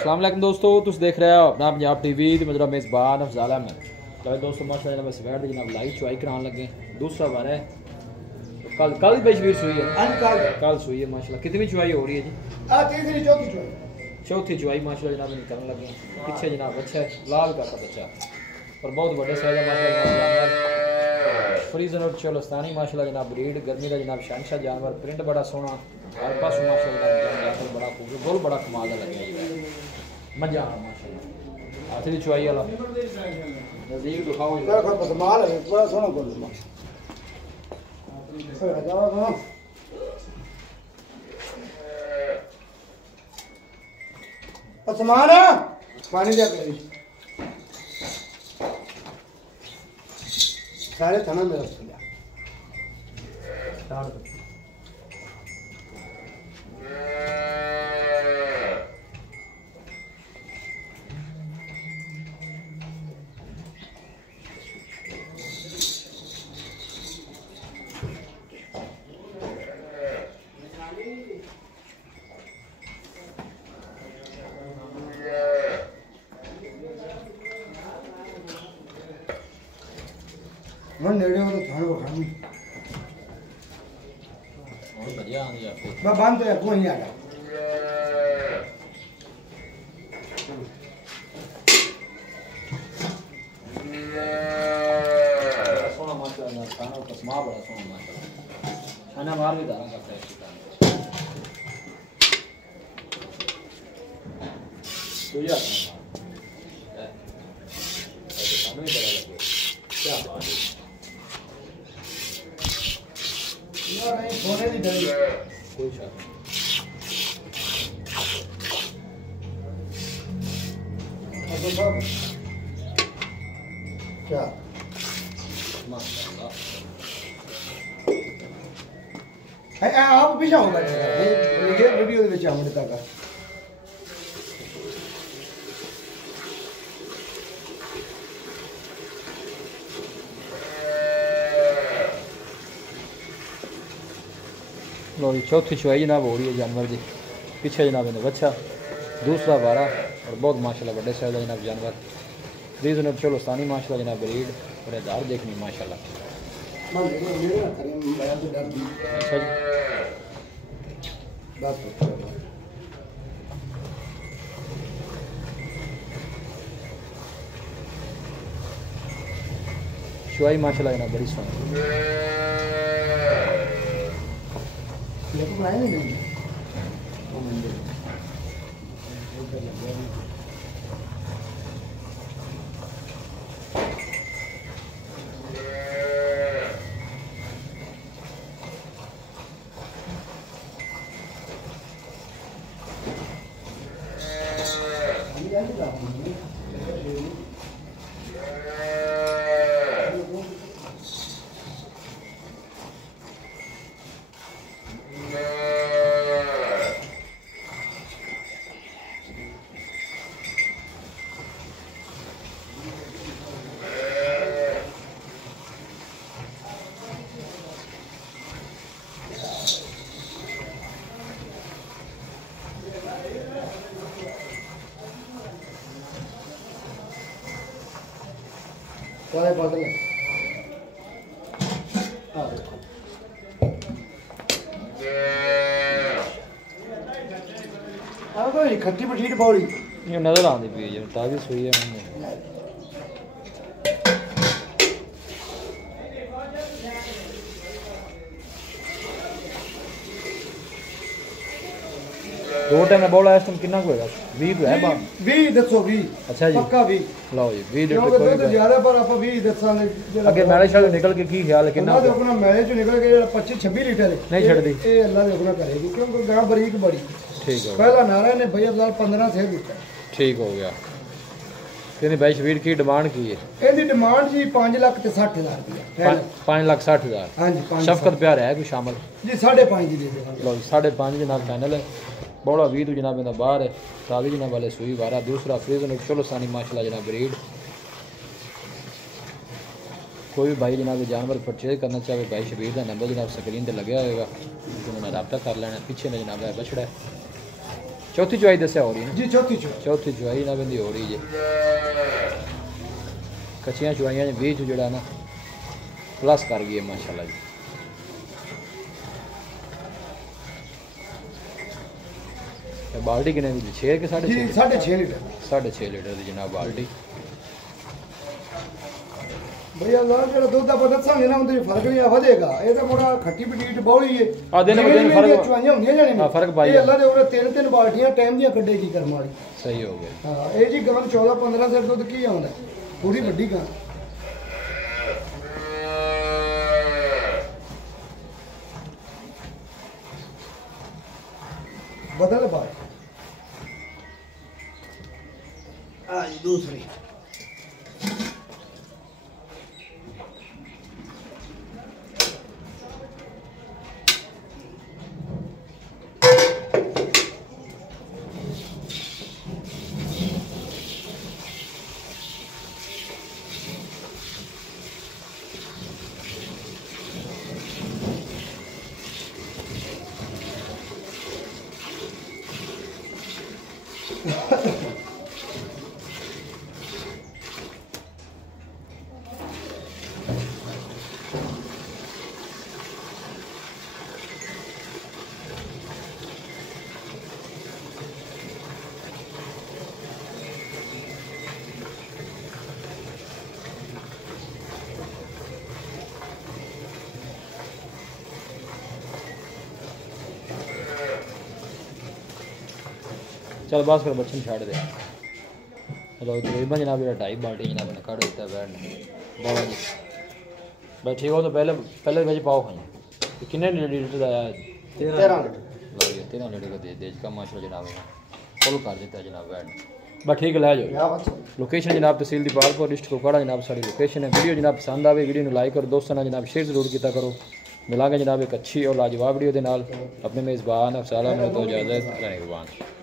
अस्सलाम वालेकुम दोस्तों, तुम देख रहे हो अपना पंजाब टीवी मजरा मेज़बान अफजाल अहमद। तो दोस्तों माशाल्लाह बस बैठ जनाब लाइव चुवाई कराने लगे। दूसरा बार है कल कल बेशवीर सुई है, कल सुई है माशाल्लाह। कितनी चुवाई हो रही है जी? चौथी चुवाई माशाल्लाह जनाब करने लगे। पीछे जनाब अच्छा है, लाल का बच्चा और बहुत बड़े साइज है माशाल्लाह। फ्रीजन और चोलस्तानी माशाल्लाह जनाब ब्रीड गर्मी का जनाब शहनशाह जानवर। प्रिंट बड़ा सोहना हर पास माशाल्लाह जानवर बड़ा खूबसूरत गोल बड़ा कमाल का लगे मजा आ माशाल्लाह। हाथ की चुवाई वाला नजदीक दिखाओ कमाल है, बड़ा सोहना गोल समान पानी दिया करी सारे थाना में रख दिया। मैं नेड़े हो तो थाने को खानी और बढ़िया आंदी आपको मैं बांध तो कोई नहीं आ रहा। सोना माशाल्लाह खाना तस्मा बड़ा सोना माशाल्लाह। खाना मार भी दाना का फ्रेश तो यार खाना ही बड़ा लगे क्या बात है। नहीं सोने की डरी कोई शक नहीं। क्या माशाल्लाह आप पीछे हो बैठे वीडियो ਦੇ ਵਿੱਚ ਆਉਣ ਤੱਕ लो जी चौथी चुवाई जनाब हो रही है जानवर जी। पीछे जनाब इन्हें बच्चा दूसरा बारा और बहुत माशाल्लाह बड़े साइज का जनाब जानवर। रीजन चोलस्तानी माशाल्लाह जनाब ब्रीड और दार देखनी माशाल्लाह। अच्छा जी चुवाई माशाल्लाह जनाब बड़ी सोहनी। क्या बदल खट्टी पठीट बौड़ी ये नजर आती पी है ताजी सुई है मैंने। दो टाइम में बोला है तुम कितना को है 20 तो है बा 20 दसो 20 अच्छा जी पक्का 20 लो जी 20 क्योंकि दुध ज्यादा पर आप 20 दसांगे। अगे मैले शाल निकल के की ख्याल है कितना ना देखो ना मैले चो निकल के 25 26 लीटर नहीं छड़ दी ये अल्लाह देखो ना करेगी क्योंकि गां बरीक बड़ी ठीक हो पहला नारा ने भैया 15 से दिता ठीक हो गया। कितनी भाई शबीर की डिमांड की है? ਇਹਦੀ डिमांड जी 5,60,000 रुपया 5,60,000। हाँ जी 5 शफकत प्यार है कोई शामिल जी 5.5 ਦੀ ਦੇ ਦੇਵਾਂਗੇ। लो 5.5 जनाब फाइनल है। बड़ा 20 तो जनाब इनका बाहर है ताज़ी जनाब वाले सुई बारह। दूसरा फ्रीजन चोलस्तानी माशाल्लाह जनाब ब्रीड। कोई भी भाई जनाब जानवर परचेज करना चाहे भाई शबीर का नंबर जनाब स्क्रीन पर लगे होगा, उन्होंने रब्ता कर लेना। पीछे में जनाब है बछड़ा चौथी चुआई दस्या हो रही है जी चौथी चौथी चुआई ना बंदी हो रही है कच्चियां चुआइयां ने 20 जो ना प्लस कर गई है माशाल्लाह जी। बाल्टी कितने की 6 के 6.5 लीटर 6.5 लीटर की जनाब बाल्टी भैया जो दुध आप दसांगे ना उनसे फर्क नहीं वधेगा ये तो मोड़ा खट्टी पटीट बौली है दिन फर्क चुआइयां होंदियां जाने फर्क पाई अल्लाह दे ओरे 3 बाल्टियां टाइम दी कड्डेगी कर्म वाली सही हो गया। हां ये जी गवन 14-15 लीटर दूध की आउंदा पूरी बड़ी गां बदल बात आज दूसरी चल बस कर बच्चे छाड़ दे चलो तकरीबन जनाब ये 2.5 बाल्टी जनाब ने काट देता बैठ बाबा जी बस ठीक हो तो पहले बजे पाओ खाई कितने लीटर आया 13 लीटर 13 लीटर का दे का माशाल्लाह जनाब फुल कर देता जनाब बैठ बस ठीक लै जाओ। लोकेशन जनाब तहसील दीपालपुर डिस्ट्रिक्ट कुपवाड़ा जनाब साड़ी लोकेशन है। वीडियो जनाब पसंद आवे वीडियो को लाइक और दोस्तों ने जनाब शेयर जरूर किया करो। मिलांगे जनाब एक अच्छी और लाजवाब वीडियो के नाल अपने मेज़बान अफसाला में तो इजाज़त।